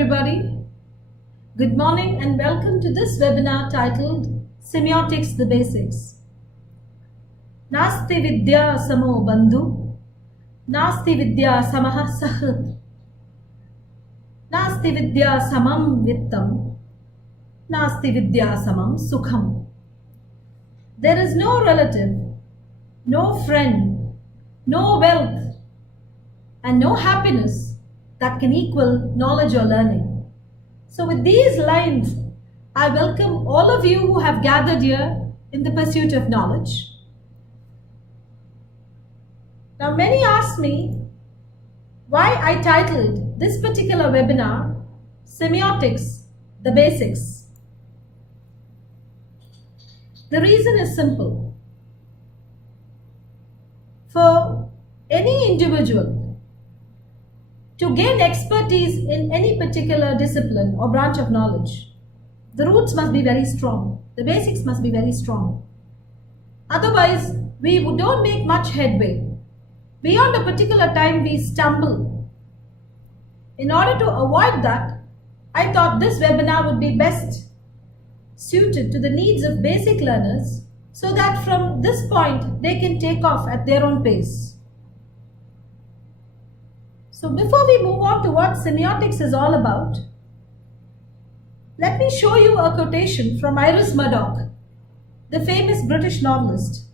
everybody. Good morning and welcome to this webinar titled Semiotics the Basics. Nasti vidya samo bandhu, nasti vidya samaha sahat, nasti vidya samam vittam, nasti vidya samam sukham. There is no relative, no friend, no wealth, and no happiness that can equal knowledge or learning. So with these lines, I welcome all of you who have gathered here in the pursuit of knowledge. Now many ask me why I titled this particular webinar Semiotics, the Basics. The reason is simple. For any individual to gain expertise in any particular discipline or branch of knowledge, the roots must be very strong. The basics must be very strong. Otherwise, we don't make much headway. Beyond a particular time, we stumble. In order to avoid that, I thought this webinar would be best suited to the needs of basic learners so that from this point, they can take off at their own pace. So before we move on to what semiotics is all about, let me show you a quotation from Iris Murdoch, the famous British novelist.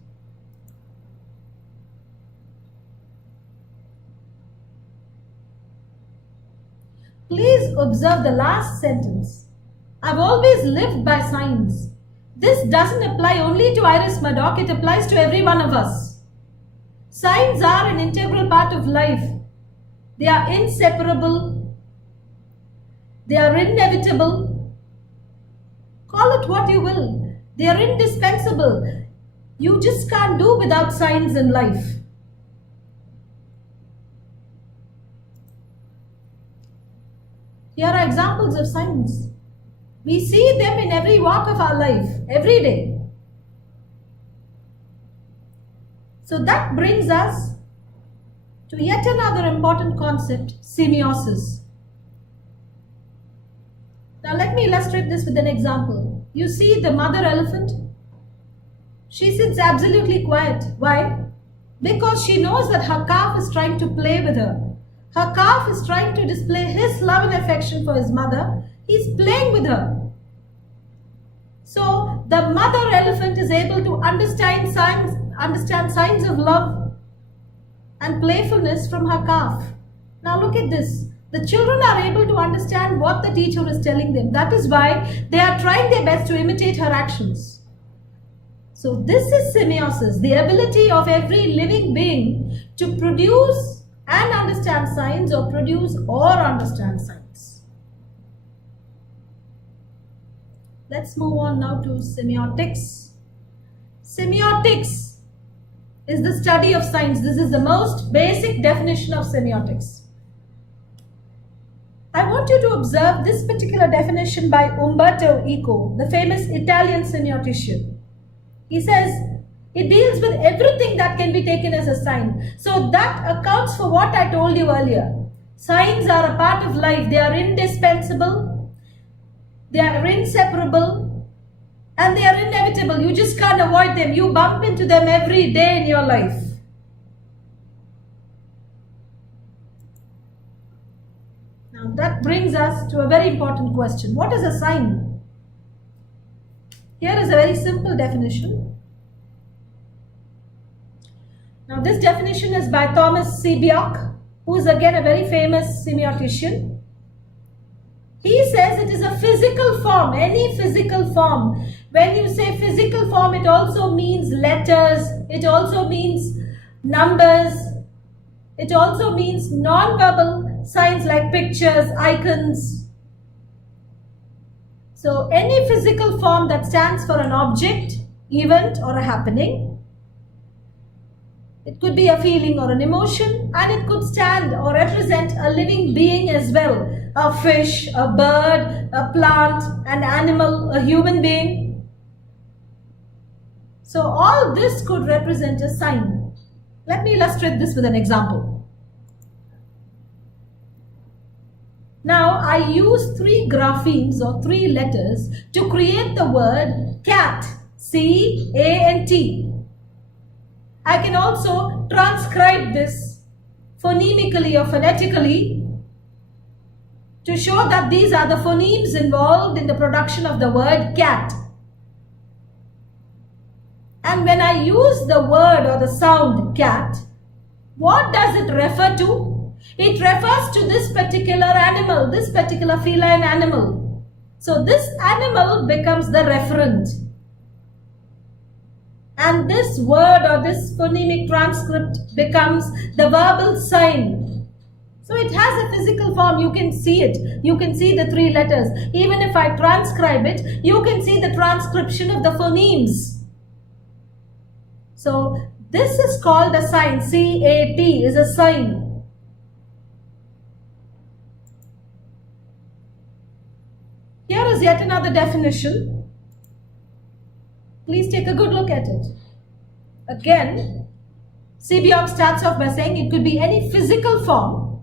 Please observe the last sentence. I've always lived by signs. This doesn't apply only to Iris Murdoch, it applies to every one of us. Signs are an integral part of life. They are inseparable. They are inevitable. Call it what you will. They are indispensable. You just can't do without signs in life. Here are examples of signs. We see them in every walk of our life, every day. So that brings us to yet another important concept, semiosis. Now let me illustrate this with an example. You see the mother elephant? She sits absolutely quiet. Why? Because she knows that her calf is trying to play with her. Her calf is trying to display his love and affection for his mother. He's playing with her. So the mother elephant is able to understand signs of love and playfulness from her calf. Now look at this. The children are able to understand what the teacher is telling them. That is why they are trying their best to imitate her actions. So this is semiosis, the ability of every living being to produce and understand signs or produce or understand signs. Let's move on now to semiotics. Semiotics is the study of signs. This is the most basic definition of semiotics. I want you to observe this particular definition by Umberto Eco, the famous Italian semiotician. He says, it deals with everything that can be taken as a sign. So that accounts for what I told you earlier. Signs are a part of life. They are indispensable, they are inseparable, and they are inevitable. You just can't avoid them. You bump into them every day in your life. Now that brings us to a very important question. What is a sign? Here is a very simple definition. Now this definition is by Thomas Sebeok, who is again a very famous semiotician. He says it is a physical form, any physical form. When you say physical form, it also means letters, it also means numbers, it also means non-verbal signs like pictures, icons. So any physical form that stands for an object, event or a happening. It could be a feeling or an emotion, and it could stand or represent a living being as well. A fish, a bird, a plant, an animal, a human being. So all this could represent a sign. Let me illustrate this with an example. Now I use 3 graphemes or 3 letters to create the word cat, C-A-N-T. I can also transcribe this phonemically or phonetically to show that these are the phonemes involved in the production of the word cat. And when I use the word or the sound cat, what does it refer to? It refers to this particular animal, this particular feline animal. So this animal becomes the referent. And this word or this phonemic transcript becomes the verbal sign. So it has a physical form, you can see it. You can see the 3 letters. Even if I transcribe it, you can see the transcription of the phonemes. So this is called a sign. C-A-T is a sign. Here is yet another definition. Please take a good look at it. Again, Semiotics starts off by saying it could be any physical form,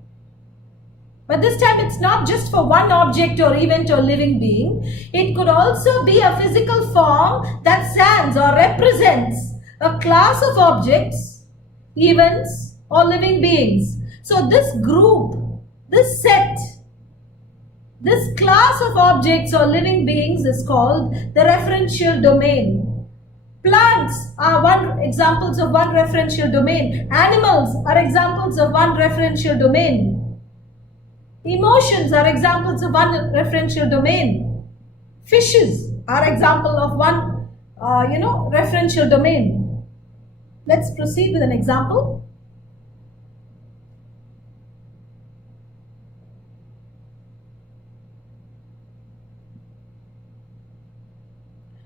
but this time it's not just for one object or event or living being. It could also be a physical form that stands or represents a class of objects, events, or living beings. So this group, this set, this class of objects or living beings is called the referential domain. Plants are examples of one referential domain. Animals are examples of one referential domain. Emotions are examples of one referential domain. Fishes are example of one, referential domain. Let's proceed with an example.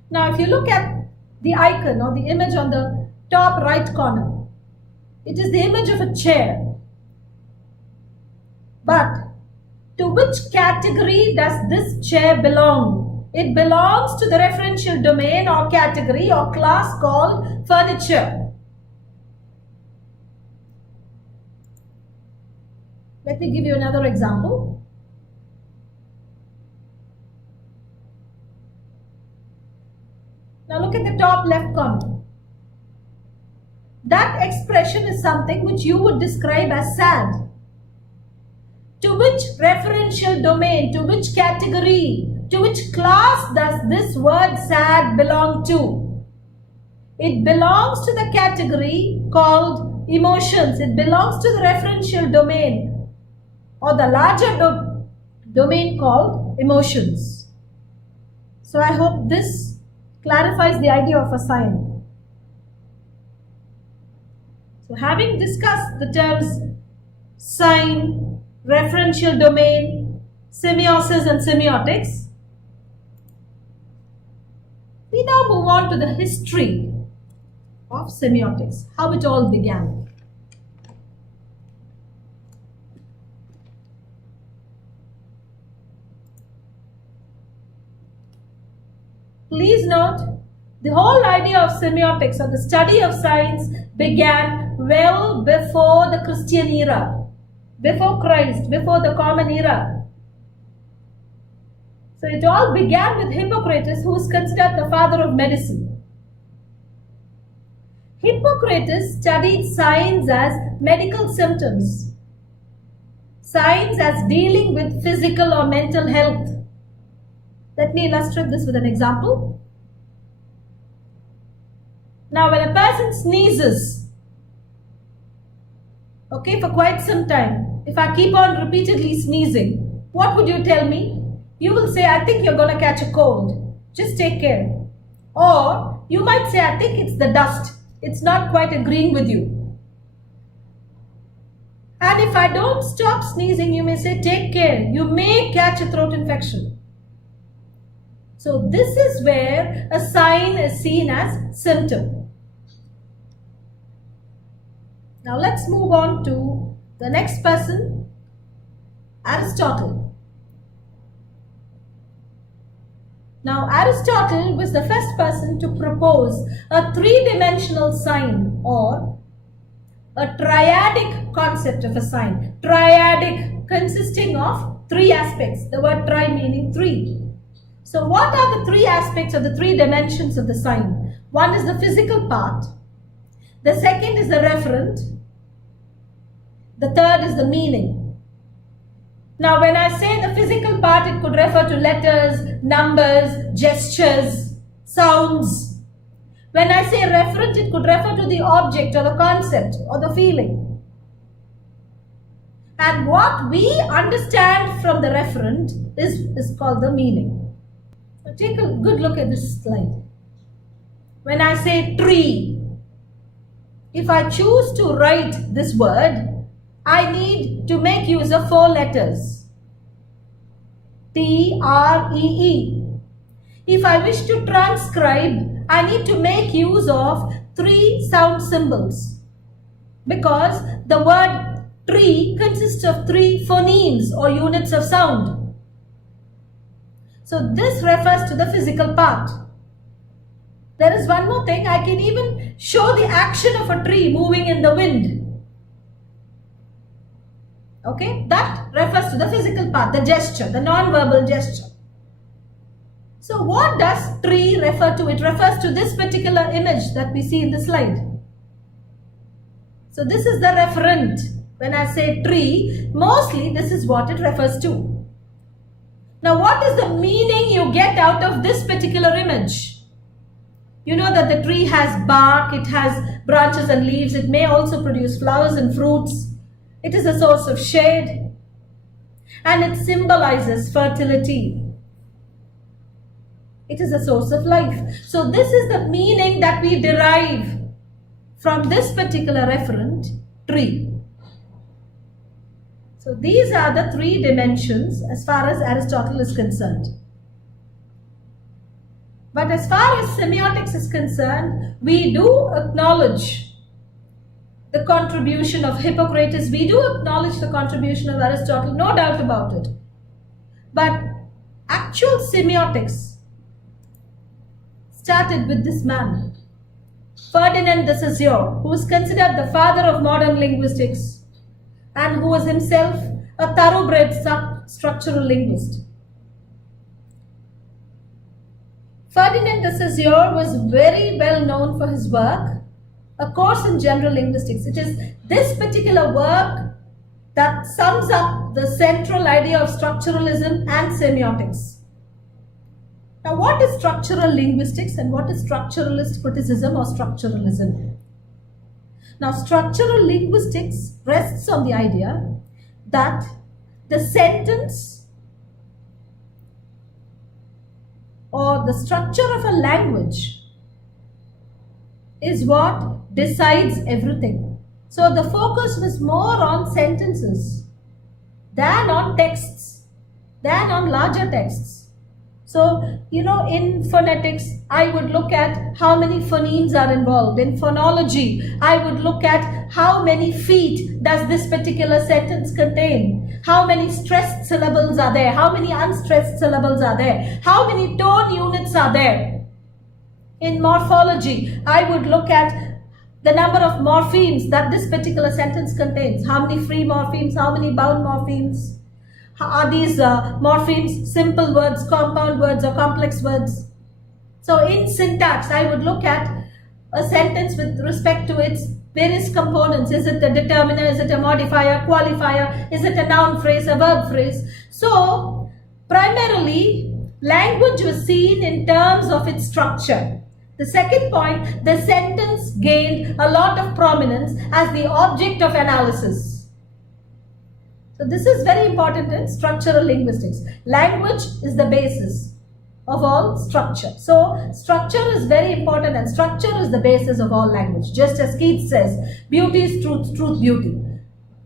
Now, if you look at the icon or the image on the top right corner, it is the image of a chair. But to which category does this chair belong? It belongs to the referential domain or category or class called furniture. Let me give you another example. Now look at the top left corner. That expression is something which you would describe as sad. To which referential domain, to which category, to which class does this word sad belong to? It belongs to the category called emotions. It belongs to the referential domain or the larger domain called emotions. So I hope this clarifies the idea of a sign. So having discussed the terms sign, referential domain, semiosis and semiotics, we now move on to the history of semiotics, how it all began. Please note, the whole idea of semiotics or the study of signs began well before the Christian era, before Christ, before the Common Era. So it all began with Hippocrates, who is considered the father of medicine. Hippocrates studied signs as medical symptoms, signs as dealing with physical or mental health. Let me illustrate this with an example. Now, when a person sneezes, for quite some time, if I keep on repeatedly sneezing, what would you tell me? You will say, I think you're going to catch a cold. Just take care. Or you might say, I think it's the dust. It's not quite agreeing with you. And if I don't stop sneezing, you may say, take care. You may catch a throat infection. So this is where a sign is seen as symptom. Now let's move on to the next person, Aristotle. Now Aristotle was the first person to propose a three-dimensional sign or a triadic concept of a sign. Triadic consisting of three aspects. The word tri meaning three. So what are the three aspects of the three dimensions of the sign? One is the physical part. The second is the referent. The third is the meaning. Now when I say the physical part, it could refer to letters, numbers, gestures, sounds. When I say referent, it could refer to the object or the concept or the feeling. And what we understand from the referent is called the meaning. So take a good look at this slide. When I say tree, if I choose to write this word, I need to make use of four letters. T-R-E-E. If I wish to transcribe, I need to make use of three sound symbols, because the word tree consists of three phonemes or units of sound. So this refers to the physical part. There is one more thing. I can even show the action of a tree moving in the wind. Okay, that refers to the physical part, the gesture, the non-verbal gesture. So what does tree refer to? It refers to this particular image that we see in the slide. So this is the referent. When I say tree, mostly this is what it refers to. Now what is the meaning you get out of this particular image? You know that the tree has bark, it has branches and leaves, it may also produce flowers and fruits. It is a source of shade and it symbolizes fertility. It is a source of life. So this is the meaning that we derive from this particular referent, tree. So these are the three dimensions as far as Aristotle is concerned. But as far as semiotics is concerned, we do acknowledge the contribution of Hippocrates. We do acknowledge the contribution of Aristotle, no doubt about it. But actual semiotics started with this man, Ferdinand de Saussure, who is considered the father of modern linguistics and who was himself a thoroughbred structural linguist. Ferdinand de Saussure was very well known for his work, A Course in General Linguistics. It is this particular work that sums up the central idea of structuralism and semiotics. Now, what is structural linguistics and what is structuralist criticism or structuralism? Now, structural linguistics rests on the idea that the sentence or the structure of a language is what decides everything. So the focus was more on sentences than on texts, than on larger texts. So, you know, in phonetics, I would look at how many phonemes are involved. In phonology, I would look at how many feet does this particular sentence contain. How many stressed syllables are there? How many unstressed syllables are there? How many tone units are there? In morphology, I would look at the number of morphemes that this particular sentence contains. How many free morphemes? How many bound morphemes? Are these morphemes simple words, compound words, or complex words? So in syntax, I would look at a sentence with respect to its various components. Is it a determiner? Is it a modifier, qualifier? Is it a noun phrase, a verb phrase? So primarily, language was seen in terms of its structure. The second point, the sentence gained a lot of prominence as the object of analysis. So this is very important in structural linguistics. Language is the basis of all structure. So structure is very important and structure is the basis of all language. Just as Keats says, beauty is truth, truth, beauty.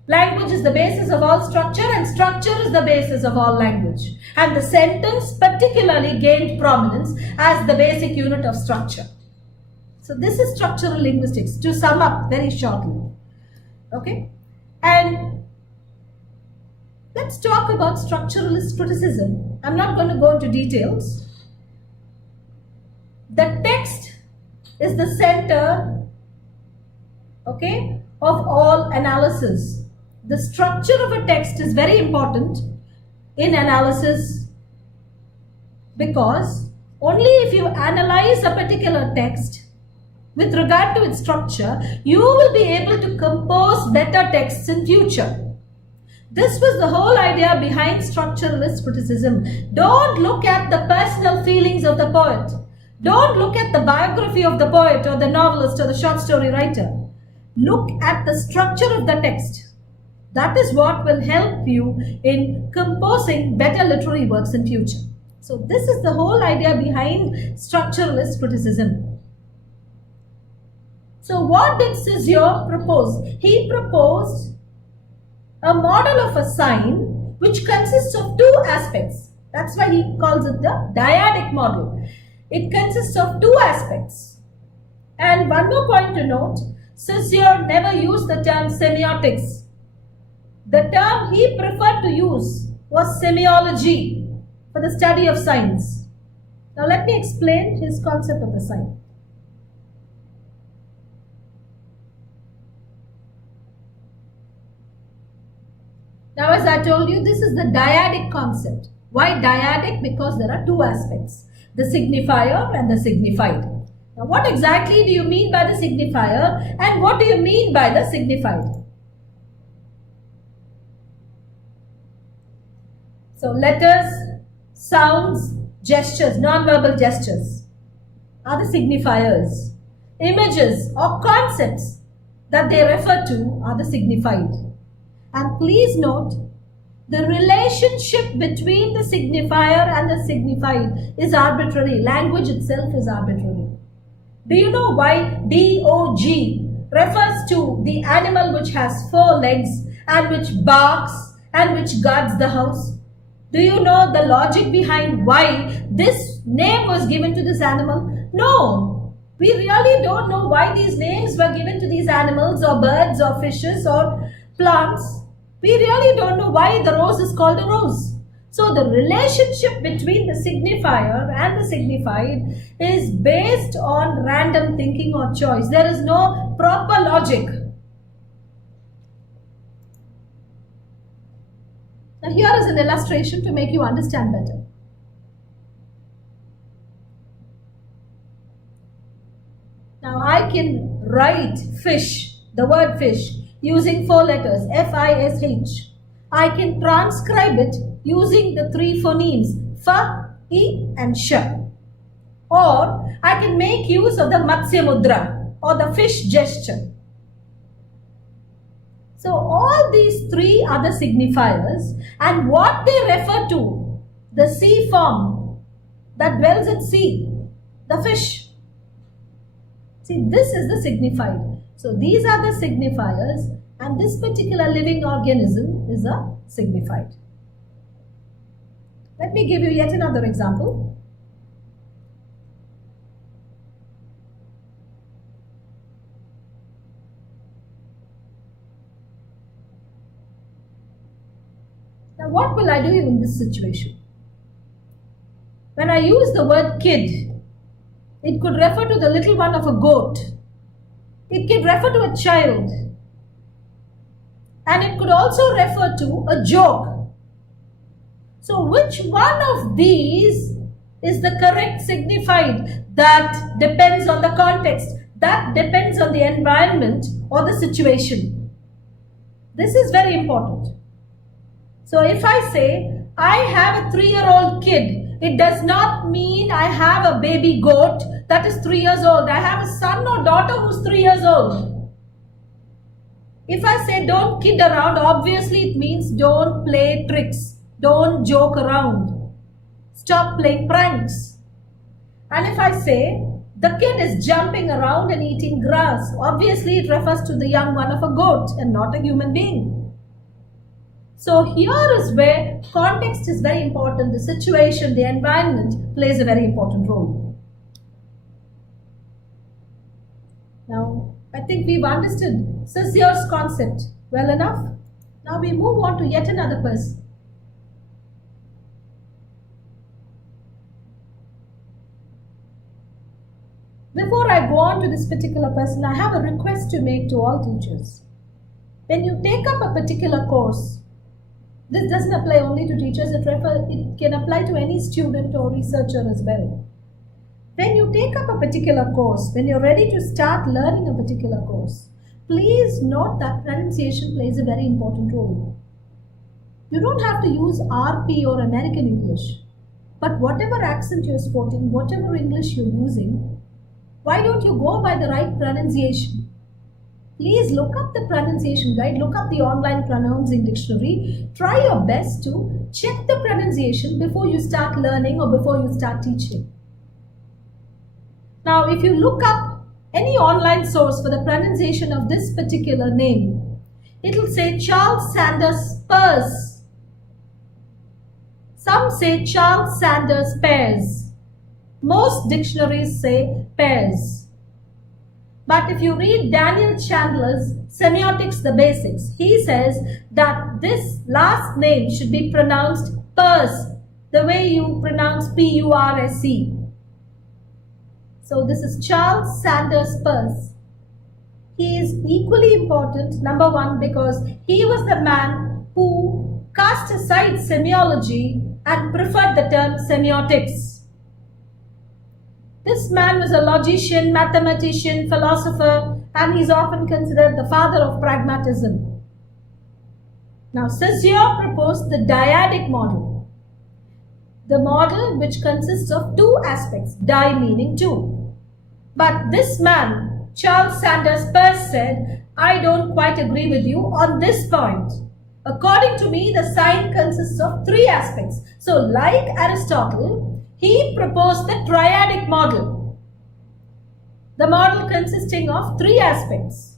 Language is the basis of all structure and structure is the basis of all language. And the sentence particularly gained prominence as the basic unit of structure. So this is structural linguistics, to sum up very shortly. Okay? And let's talk about structuralist criticism. I'm not going to go into details. The text is the center, okay, of all analysis. The structure of a text is very important in analysis, because only if you analyze a particular text with regard to its structure, you will be able to compose better texts in future. This was the whole idea behind structuralist criticism. Don't look at the personal feelings of the poet. Don't look at the biography of the poet or the novelist or the short story writer. Look at the structure of the text. That is what will help you in composing better literary works in future. So this is the whole idea behind structuralist criticism. So what did Saussure propose? He proposed a model of a sign which consists of two aspects. That's why he calls it the dyadic model. It consists of two aspects. And one more point to note, Saussure never used the term semiotics. The term he preferred to use was semiology for the study of signs. Now let me explain his concept of the sign. Now, as I told you, this is the dyadic concept. Why dyadic? Because there are two aspects, the signifier and the signified. Now, what exactly do you mean by the signifier and what do you mean by the signified? So, letters, sounds, gestures, non-verbal gestures are the signifiers. Images or concepts that they refer to are the signified. And please note, the relationship between the signifier and the signified is arbitrary. Language itself is arbitrary. Do you know why dog refers to the animal which has 4 legs and which barks and which guards the house? Do you know the logic behind why this name was given to this animal? No, we really don't know why these names were given to these animals or birds or fishes or plants. We really don't know why the rose is called a rose. So the relationship between the signifier and the signified is based on random thinking or choice. There is no proper logic. Now here is an illustration to make you understand better. Now I can write fish, the word fish, using 4 letters, F-I-S-H. I can transcribe it using the 3 phonemes, F, E and Sh. Or I can make use of the Matsya Mudra or the fish gesture. So all these 3 are the signifiers and what they refer to, the sea form that dwells at sea, the fish. See, this is the signified. So these are the signifiers and this particular living organism is a signified. Let me give you yet another example. Now what will I do in this situation? When I use the word kid, it could refer to the little one of a goat. It could refer to a child. And it could also refer to a joke. So which one of these is the correct signified? That depends on the context. That depends on the environment or the situation. This is very important. So if I say, I have a 3-year-old kid, it does not mean I have a baby goat that is 3 years old. I have a son or daughter who's 3 years old. If I say don't kid around, obviously it means don't play tricks. Don't joke around. Stop playing pranks. And if I say the kid is jumping around and eating grass, obviously it refers to the young one of a goat and not a human being. So here is where context is very important. The situation, the environment plays a very important role. Now, I think we've understood Saussure's concept well enough. Now we move on to yet another person. Before I go on to this particular person, I have a request to make to all teachers. When you take up a particular course, This doesn't apply only to teachers, it can apply to any student or researcher as well. When you take up a particular course, when you're ready to start learning a particular course, please note that pronunciation plays a very important role. You don't have to use RP or American English, but whatever accent you're sporting, whatever English you're using, why don't you go by the right pronunciation? Please look up the pronunciation guide, look up the online pronouncing dictionary, try your best to check the pronunciation before you start learning or before you start teaching. Now, if you look up any online source for the pronunciation of this particular name, it will say Charles Sanders Peirce. Some say Charles Sanders Peirce. Most dictionaries say Peirce. But if you read Daniel Chandler's Semiotics, the Basics, he says that this last name should be pronounced Peirce, the way you pronounce P-U-R-S-E. So this is Charles Sanders Peirce. He is equally important, number one, because he was the man who cast aside semiology and preferred the term semiotics. This man was a logician, mathematician, philosopher, and he is often considered the father of pragmatism. Now, SAUSSURE proposed the dyadic model, the model which consists of two aspects, di meaning two. But this man, Charles Sanders Peirce, said, I don't quite agree with you on this point. According to me, the sign consists of three aspects. So, like Aristotle, he proposed the triadic model, the model consisting of three aspects.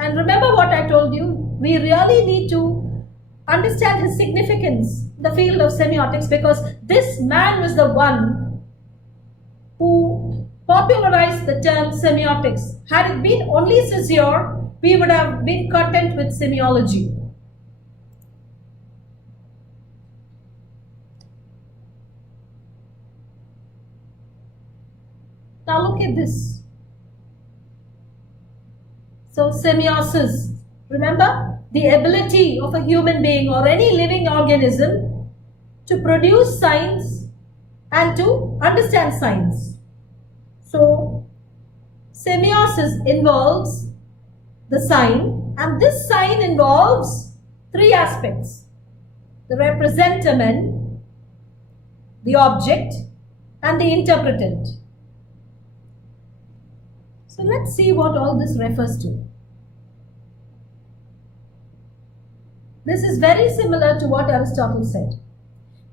And remember what I told you, we really need to understand his significance in the field of semiotics, because this man was the one who popularized the term semiotics. Had it been only SAUSSURE, we would have been content with semiology. Now look at this. So semiosis, remember, the ability of a human being or any living organism to produce signs and to understand signs. So semiosis involves the sign, and this sign involves three aspects: the representamen, the object, and the interpretant. So let's see what all this refers to. This is very similar to what Aristotle said.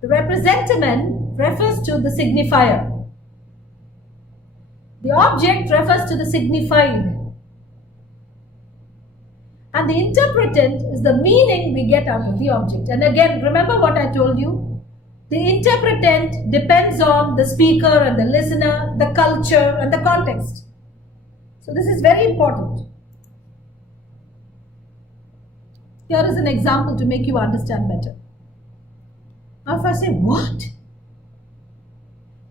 The representamen refers to the signifier. The object refers to the signified. And the interpretant is the meaning we get out of the object. And again, remember what I told you? The interpretant depends on the speaker and the listener, the culture and the context. So this is very important. Here is an example to make you understand better. Now if I say, what?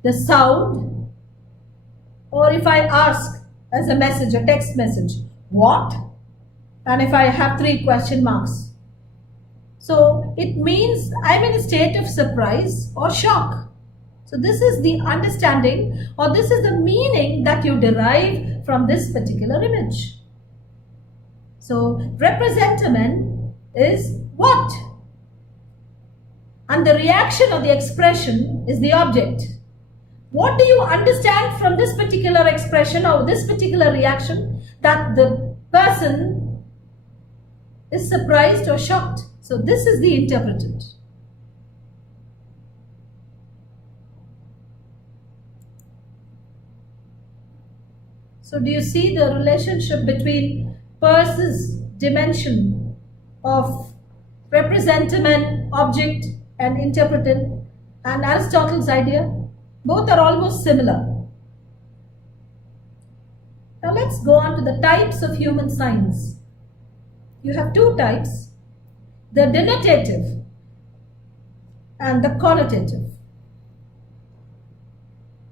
The sound, or if I ask as a message, a text message, what? And if I have 3 question marks. So it means I'm in a state of surprise or shock. So this is the understanding, or this is the meaning that you derive from this particular image. So representamen is what? And the reaction or the expression is the object. What do you understand from this particular expression or this particular reaction? That the person is surprised or shocked. So this is the interpretant. So do you see the relationship between Peirce's dimension of representamen, object and interpretant, and Aristotle's idea? Both are almost similar. Now let's go on to the types of human signs. You have 2 types, the denotative and the connotative.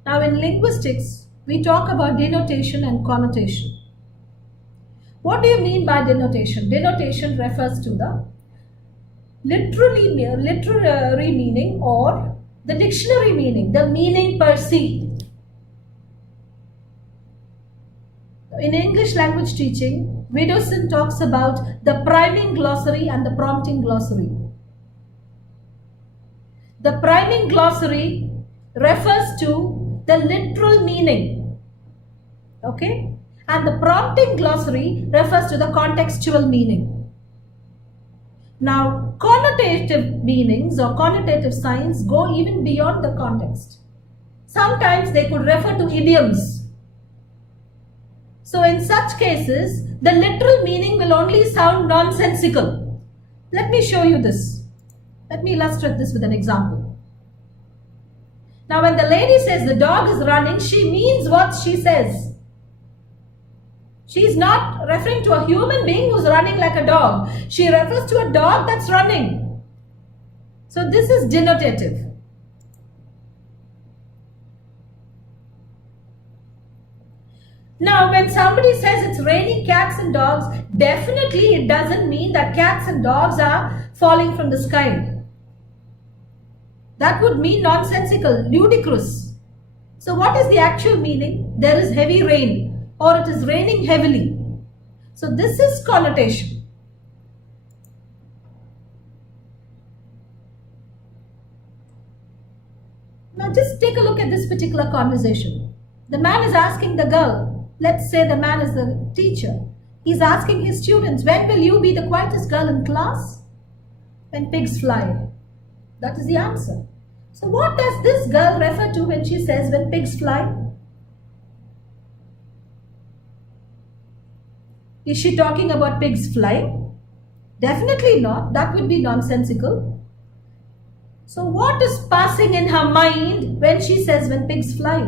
Now in linguistics, we talk about denotation and connotation. What do you mean by denotation? Denotation refers to the literary meaning or the dictionary meaning, the meaning per se. In English language teaching, Widdowson talks about the priming glossary and the prompting glossary. The priming glossary refers to the literal meaning, okay? And the prompting glossary refers to the contextual meaning. Now, connotative meanings or connotative signs go even beyond the context. Sometimes they could refer to idioms. So in such cases, the literal meaning will only sound nonsensical. Let me show you this. Let me illustrate this with an example. Now when the lady says the dog is running, she means what she says. She is not referring to a human being who's running like a dog. She refers to a dog that's running. So this is denotative. Now, when somebody says it's raining cats and dogs, definitely it doesn't mean that cats and dogs are falling from the sky. That would mean nonsensical, ludicrous. So what is the actual meaning? There is heavy rain or it is raining heavily. So this is connotation. Now just take a look at this particular conversation. The man is asking the girl, let's say the man is the teacher. He's asking his students, when will you be the quietest girl in class? When pigs fly. That is the answer. So what does this girl refer to when she says when pigs fly? Is she talking about pigs flying? Definitely not. That would be nonsensical. So what is passing in her mind when she says when pigs fly?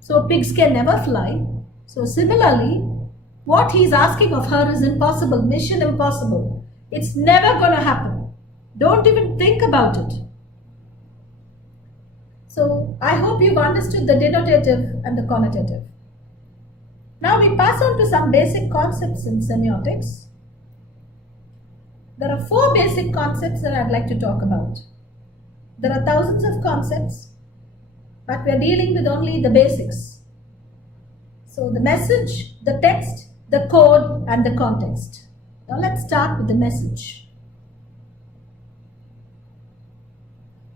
So pigs can never fly. So similarly, what he's asking of her is impossible, mission impossible. It's never going to happen. Don't even think about it. So I hope you've understood the denotative and the connotative. Now we pass on to some basic concepts in semiotics. There are 4 basic concepts that I'd like to talk about. There are thousands of concepts, but we're dealing with only the basics. So the message, the text, the code, and the context. Now let's start with the message.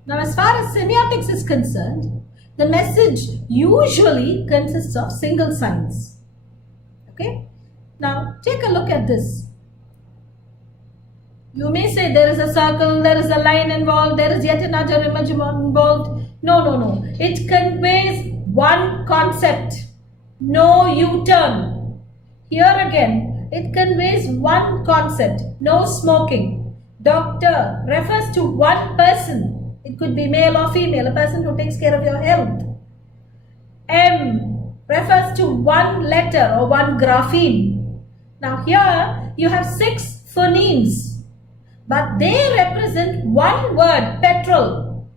Now as far as semiotics is concerned, the message usually consists of single signs. Okay? Now take a look at this. You may say there is a circle, there is a line involved, there is yet another image involved. No. It conveys one concept. No U-turn. Here again, it conveys one concept. No smoking. Doctor refers to one person. It could be male or female, a person who takes care of your health. M refers to one letter or one grapheme. Now here you have 6 phonemes, but they represent one word, petrol.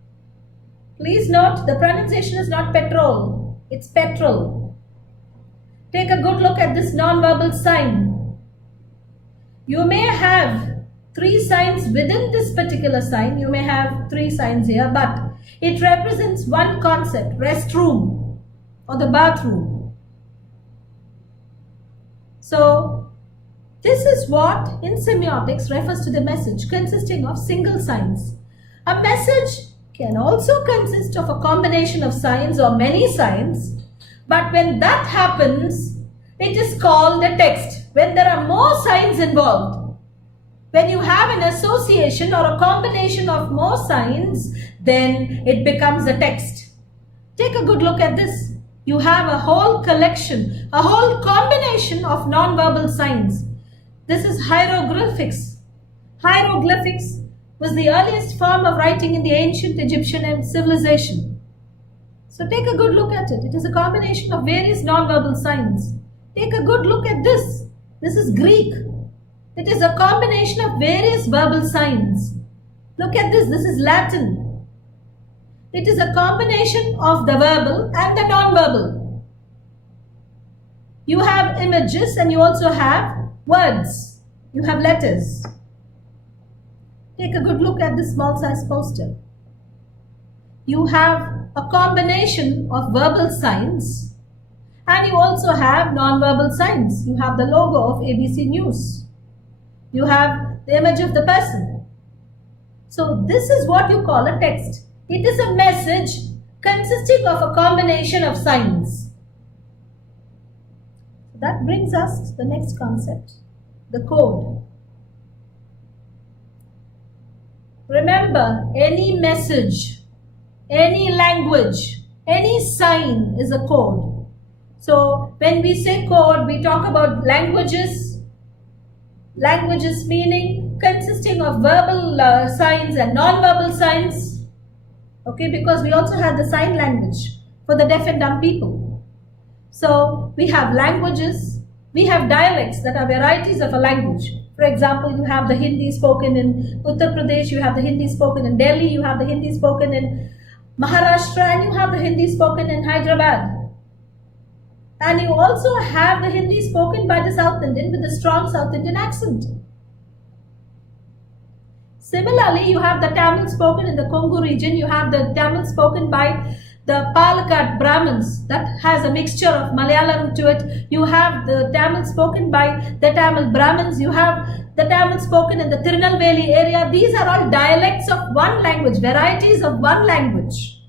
Please note the pronunciation is not petrol, it's petrol. Take a good look at this non-verbal sign. You may have 3 signs within this particular sign. You may have 3 signs here, but it represents one concept, restroom or the bathroom. So this is what in semiotics refers to the message consisting of single signs. A message can also consist of a combination of signs or many signs, but when that happens, it is called a text. When there are more signs involved, when you have an association or a combination of more signs, then it becomes a text. Take a good look at this. You have a whole collection, a whole combination of non-verbal signs. This is hieroglyphics. Hieroglyphics was the earliest form of writing in the ancient Egyptian civilization. So take a good look at it. It is a combination of various non-verbal signs. Take a good look at this. This is Greek. It is a combination of various verbal signs. Look at this. This is Latin. It is a combination of the verbal and the non-verbal. You have images and you also have words. You have letters. Take a good look at this small size poster. You have a combination of verbal signs and you also have non-verbal signs. You have the logo of ABC News. You have the image of the person. So this is what you call a text. It is a message consisting of a combination of signs. That brings us to the next concept, the code. Remember, any message, any language, any sign is a code. So when we say code, we talk about languages meaning consisting of verbal signs and non-verbal signs. Okay, because we also have the sign language for the deaf and dumb people. So we have languages, we have dialects that are varieties of a language. For example, you have the Hindi spoken in Uttar Pradesh, you have the Hindi spoken in Delhi, you have the Hindi spoken in Maharashtra, and you have the Hindi spoken in Hyderabad. And you also have the Hindi spoken by the South Indian with a strong South Indian accent. Similarly, you have the Tamil spoken in the Kongu region, you have the Tamil spoken by the Palakkad Brahmins that has a mixture of Malayalam to it. You have the Tamil spoken by the Tamil Brahmins. You have the Tamil spoken in the Tirunelveli area. These are all dialects of one language, varieties of one language.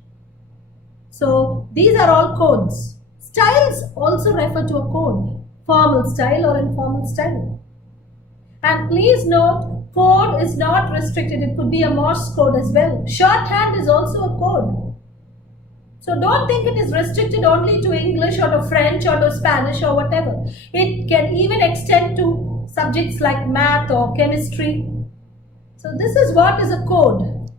So these are all codes. Styles also refer to a code, formal style or informal style. And please note, code is not restricted. It could be a Morse code as well. Shorthand is also a code. So don't think it is restricted only to English or to French or to Spanish or whatever. It can even extend to subjects like math or chemistry. So this is what is a code.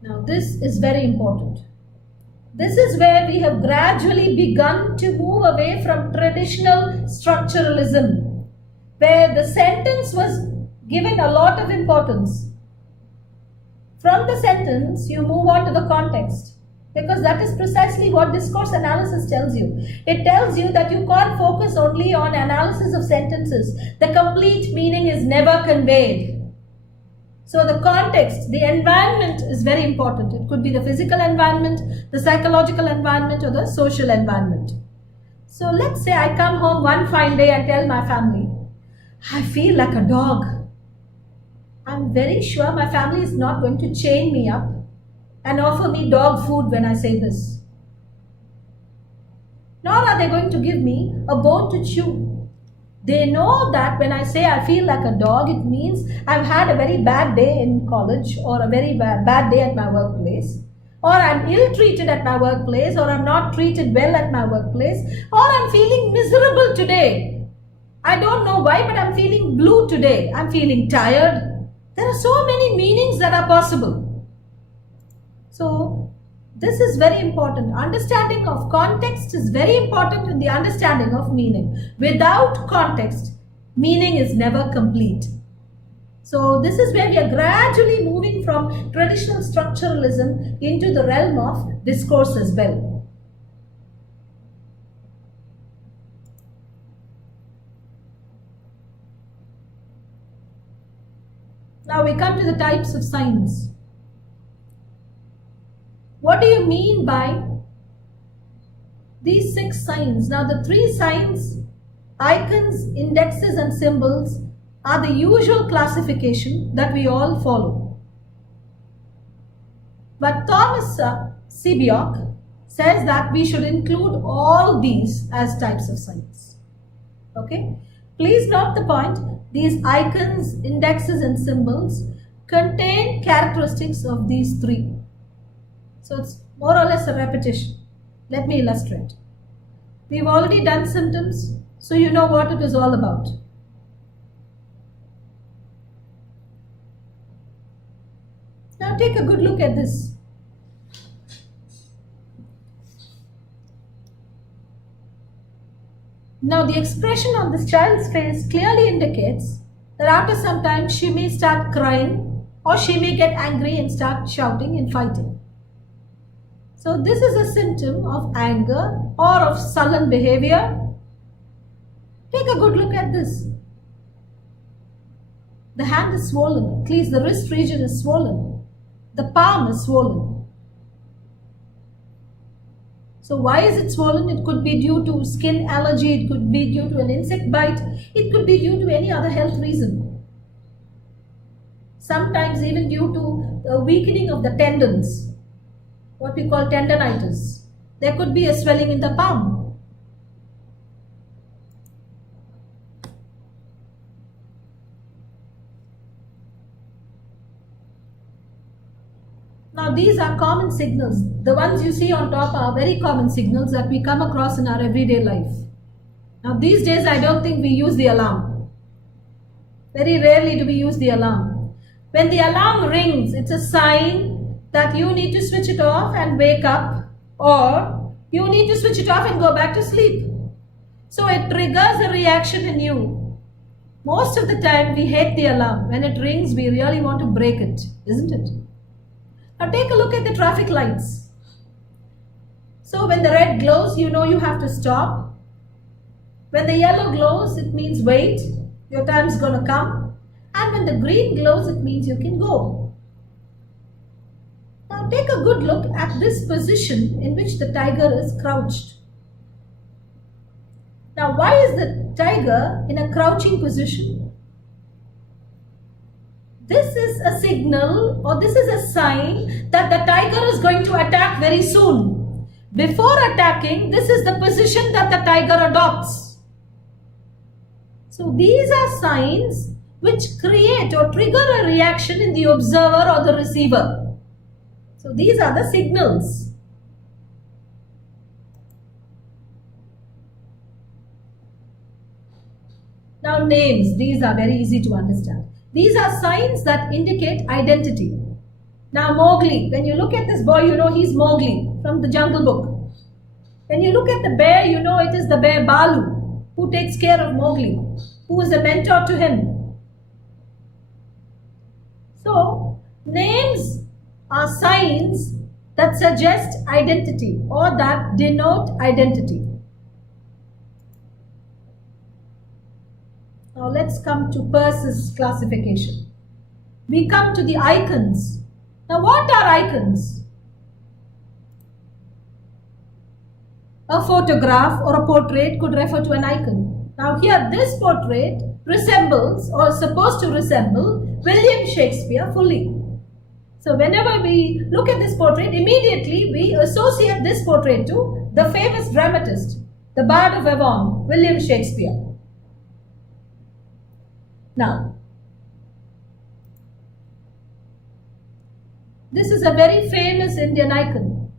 Now this is very important. This is where we have gradually begun to move away from traditional structuralism, where the sentence was given a lot of importance. From the sentence, you move on to the context, because that is precisely what discourse analysis tells you. It tells you that you can't focus only on analysis of sentences. The complete meaning is never conveyed. So the context, the environment is very important. It could be the physical environment, the psychological environment, or the social environment. So let's say I come home one fine day and tell my family, I feel like a dog. I'm very sure my family is not going to chain me up and offer me dog food when I say this. Nor are they going to give me a bone to chew. They know that when I say I feel like a dog, it means I've had a very bad day in college, or a very bad day at my workplace, or I'm ill-treated at my workplace, or I'm not treated well at my workplace, or I'm feeling miserable today. I don't know why, but I'm feeling blue today. I'm feeling tired. There are so many meanings that are possible. So this is very important. Understanding of context is very important in the understanding of meaning. Without context, meaning is never complete. So this is where we are gradually moving from traditional structuralism into the realm of discourse as well. Now we come to the types of signs. What do you mean by these 6 signs? Now the 3 signs, icons, indexes and symbols, are the usual classification that we all follow. But Thomas Sebeok says that we should include all these as types of signs. Okay? Please note the point. These icons, indexes and symbols contain characteristics of these 3. So it's more or less a repetition. Let me illustrate. We've already done symptoms, so you know what it is all about. Now take a good look at this. Now the expression on this child's face clearly indicates that after some time she may start crying, or she may get angry and start shouting and fighting. So this is a symptom of anger or of sullen behavior. Take a good look at this. The hand is swollen, at least the wrist region is swollen. The palm is swollen. So why is it swollen? It could be due to skin allergy, it could be due to an insect bite, it could be due to any other health reason. Sometimes even due to the weakening of the tendons, what we call tendonitis. There could be a swelling in the palm. Now these are common signals. The ones you see on top are very common signals that we come across in our everyday life. Now these days I don't think we use the alarm. Very rarely do we use the alarm. When the alarm rings, it's a sign that you need to switch it off and wake up, or you need to switch it off and go back to sleep. So it triggers a reaction in you. Most of the time we hate the alarm. When it rings, we really want to break it, isn't it? Now take a look at the traffic lights. So when the red glows, you know you have to stop. When the yellow glows, it means wait, your time's gonna come. And when the green glows, it means you can go. Now take a good look at this position in which the tiger is crouched. Now why is the tiger in a crouching position? This is a signal, or this is a sign that the tiger is going to attack very soon. Before attacking, this is the position that the tiger adopts. So these are signs which create or trigger a reaction in the observer or the receiver. So these are the signals. Now names, these are very easy to understand. These are signs that indicate identity. Now Mowgli, when you look at this boy, you know he's Mowgli from the Jungle Book. When you look at the bear, you know it is the bear Balu who takes care of Mowgli, who is a mentor to him. So names are signs that suggest identity or that denote identity. Now let's come to PEIRCE's classification. We come to the icons. Now what are icons? A photograph or a portrait could refer to an icon. Now here this portrait resembles or is supposed to resemble William Shakespeare fully. So whenever we look at this portrait, immediately we associate this portrait to the famous dramatist, the Bard of Avon, William Shakespeare. Now, this is a very famous Indian icon.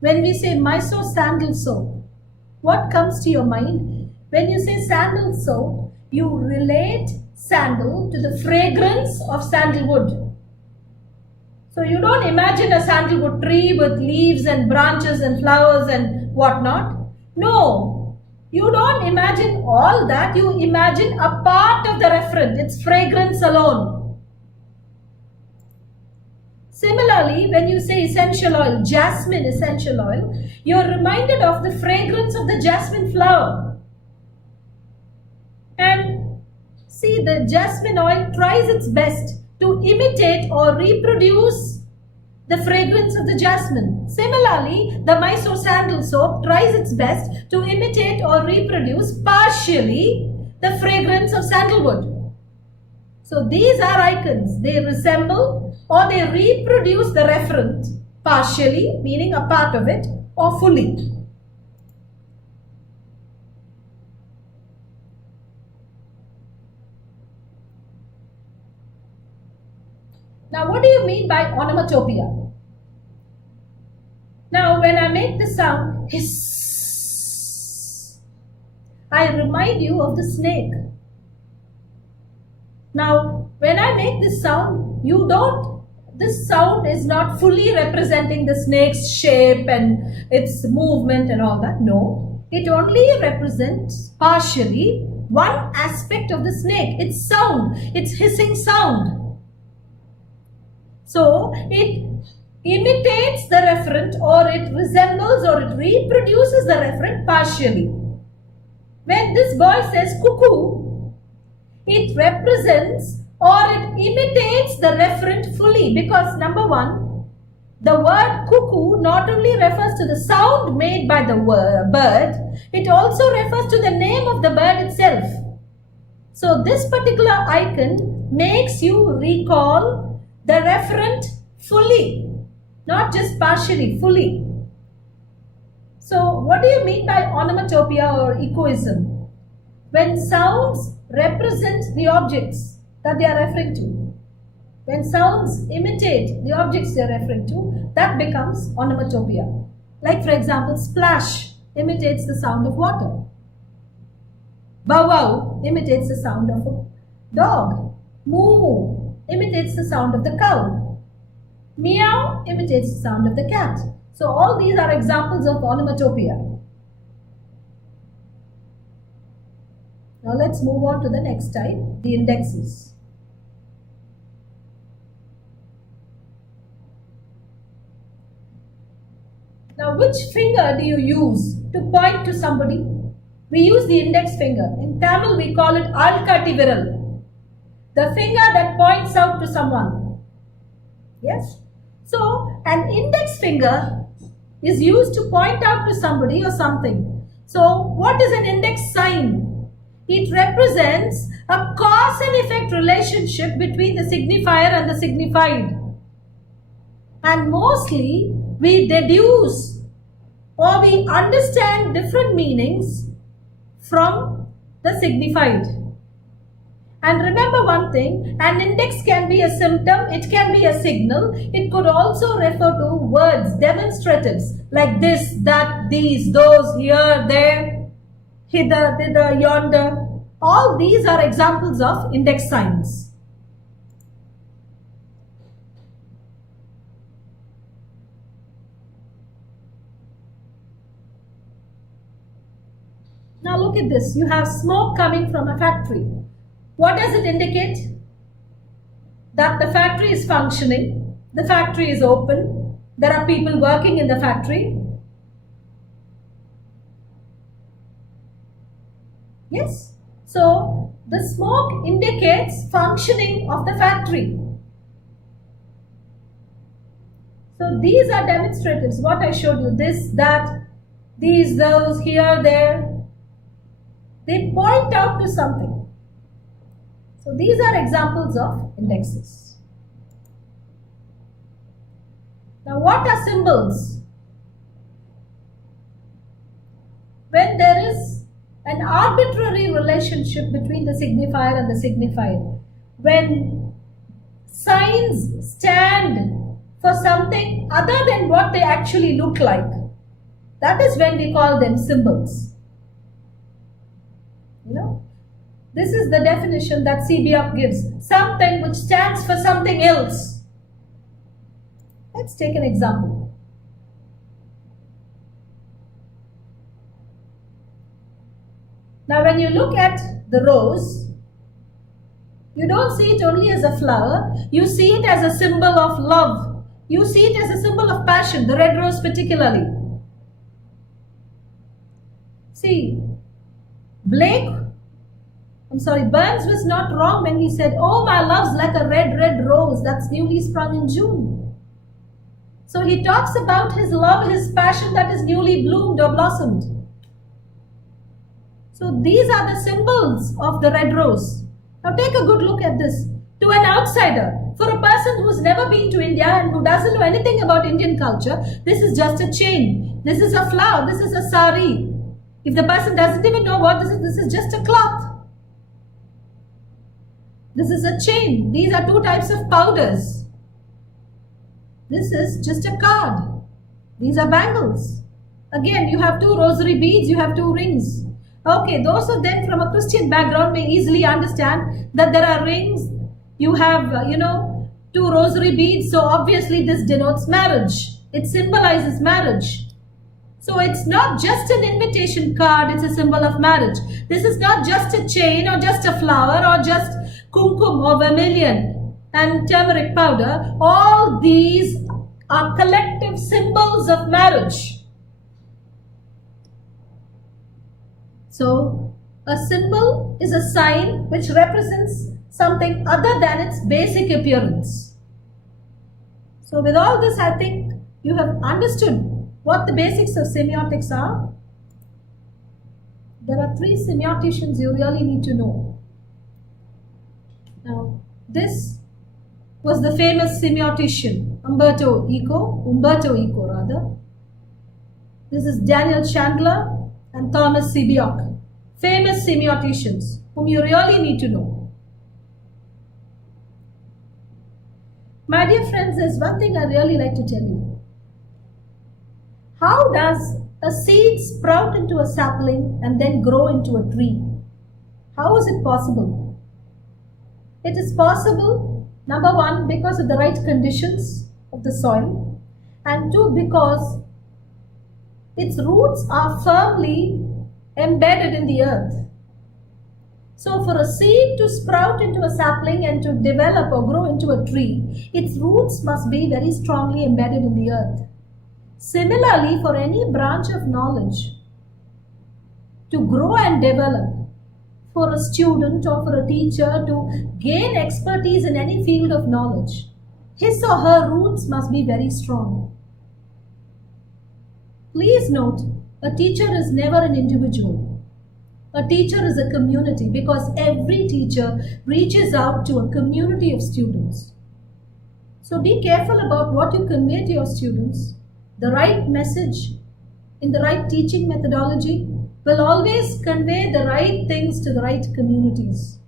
When we say Mysore sandal soap, what comes to your mind? When you say sandal soap, you relate sandal to the fragrance of sandalwood. So you don't imagine a sandalwood tree with leaves and branches and flowers and whatnot. No. You don't imagine all that, you imagine a part of the referent, its fragrance alone. Similarly, when you say essential oil, jasmine essential oil, you're reminded of the fragrance of the jasmine flower. And see, the jasmine oil tries its best to imitate or reproduce the fragrance of the jasmine. Similarly, the Mysore sandal soap tries its best to imitate or reproduce partially the fragrance of sandalwood. So these are icons. They resemble or they reproduce the referent partially, meaning a part of it, or fully. Now, what do you mean by onomatopoeia? Now, when I make the sound hiss, I remind you of the snake. Now, when I make this sound, this sound is not fully representing the snake's shape and its movement and all that. No, it only represents partially one aspect of the snake, its sound, its hissing sound. So, it imitates the referent, or it resembles or it reproduces the referent partially. When this boy says cuckoo, it represents or it imitates the referent fully, because number one, the word cuckoo not only refers to the sound made by the bird, it also refers to the name of the bird itself. So this particular icon makes you recall the referent fully, not just partially, fully. So what do you mean by onomatopoeia or echoism? When sounds represent the objects that they are referring to, when sounds imitate the objects they are referring to, that becomes onomatopoeia. Like for example, splash imitates the sound of water. Bow wow imitates the sound of a dog. Moo moo imitates the sound of the cow. Meow imitates the sound of the cat. So all these are examples of onomatopoeia. Now let's move on to the next type, the indexes. Now which finger do you use to point to somebody? We use the index finger. In Tamil we call it alkati viral, the finger that points out to someone. Yes? So an index finger is used to point out to somebody or something. So what is an index sign? It represents a cause and effect relationship between the signifier and the signified. And mostly we deduce or we understand different meanings from the signified. And remember one thing, an index can be a symptom, it can be a signal, it could also refer to words, demonstratives, like this, that, these, those, here, there, hither, thither, yonder. All these are examples of index signs. Now look at this, you have smoke coming from a factory. What does it indicate? That the factory is functioning, the factory is open, there are people working in the factory. Yes? So the smoke indicates functioning of the factory. So these are demonstratives, what I showed you, this, that, these, those, here, there. They point out to something. So these are examples of indexes. Now what are symbols? When there is an arbitrary relationship between the signifier and the signified, when signs stand for something other than what they actually look like, that is when we call them symbols. You know? This is the definition that CBF gives. Something which stands for something else. Let's take an example. Now when you look at the rose, you don't see it only as a flower. You see it as a symbol of love. You see it as a symbol of passion, the red rose particularly. See, Burns was not wrong when he said, oh, my love's like a red, red rose that's newly sprung in June. So he talks about his love, his passion that is newly bloomed or blossomed. So these are the symbols of the red rose. Now take a good look at this. To an outsider, for a person who's never been to India and who doesn't know anything about Indian culture, this is just a chain. This is a flower. This is a sari. If the person doesn't even know what this is just a cloth. This is a chain. These are two types of powders. This is just a card. These are bangles. Again, you have two rosary beads, you have two rings. Okay, those of them from a Christian background may easily understand that there are rings. You have, two rosary beads. So obviously this denotes marriage. It symbolizes marriage. So it's not just an invitation card, it's a symbol of marriage. This is not just a chain or just a flower or just kumkum or vermilion and turmeric powder. All these are collective symbols of marriage. So A symbol is a sign which represents something other than its basic appearance. So with all this, I think you have understood what the basics of semiotics are. There are 3 semioticians you really need to know. Now, this was the famous semiotician, Umberto Eco rather. This is Daniel Chandler and Thomas Sebeok, famous semioticians whom you really need to know. My dear friends, there's one thing I really like to tell you. How does a seed sprout into a sapling and then grow into a tree? How is it possible? It is possible, number 1, because of the right conditions of the soil, and 2, because its roots are firmly embedded in the earth. So for a seed to sprout into a sapling and to develop or grow into a tree, its roots must be very strongly embedded in the earth. Similarly, for any branch of knowledge to grow and develop, for a student or for a teacher to gain expertise in any field of knowledge, his or her roots must be very strong. Please note, a teacher is never an individual. A teacher is a community, because every teacher reaches out to a community of students. So be careful about what you convey to your students. The right message in the right teaching methodology will always convey the right things to the right communities.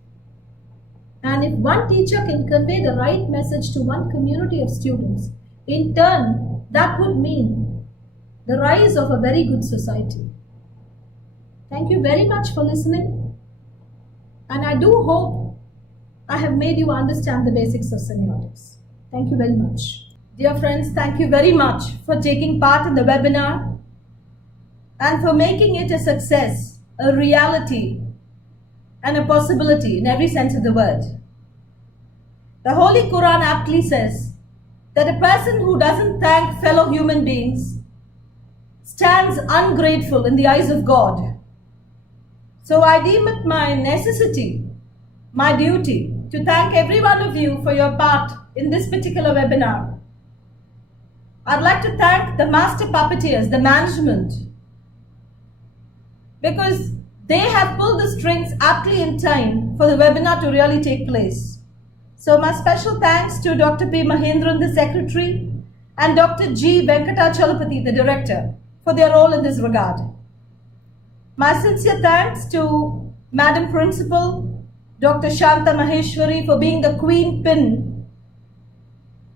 And if one teacher can convey the right message to one community of students, in turn, that would mean the rise of a very good society. Thank you very much for listening, and I do hope I have made you understand the basics of semiotics. Thank you very much. Dear friends, thank you very much for taking part in the webinar and for making it a success, a reality, and a possibility in every sense of the word. The Holy Quran aptly says that a person who doesn't thank fellow human beings stands ungrateful in the eyes of God. So I deem it my necessity, my duty, to thank every one of you for your part in this particular webinar. I'd like to thank the master puppeteers, the management, because they have pulled the strings aptly in time for the webinar to really take place. So my special thanks to Dr. P. Mahendran, the secretary, and Dr. G.Venkataswamy, the director, for their role in this regard. My sincere thanks to Madam Principal, Dr. Shanta Maheshwari, for being the queen pin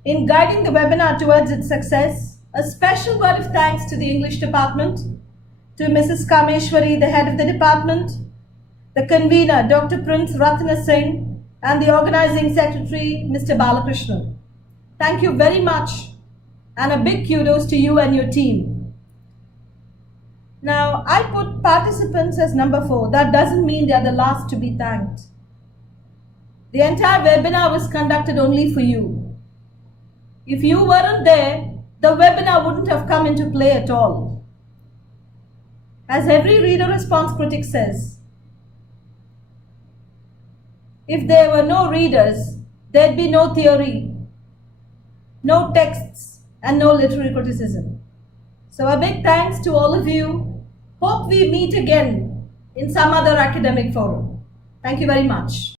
in guiding the webinar towards its success. A special word of thanks to the English department, to Mrs. Kameshwari, the head of the department, the convener, Dr. Prince Ratna Singh, and the organizing secretary, Mr. Balakrishnan. Thank you very much, and a big kudos to you and your team. Now, I put participants as number 4. That doesn't mean they are the last to be thanked. The entire webinar was conducted only for you. If you weren't there, the webinar wouldn't have come into play at all. As every reader response critic says, if there were no readers, there'd be no theory, no texts, and no literary criticism. So a big thanks to all of you. Hope we meet again in some other academic forum. Thank you very much.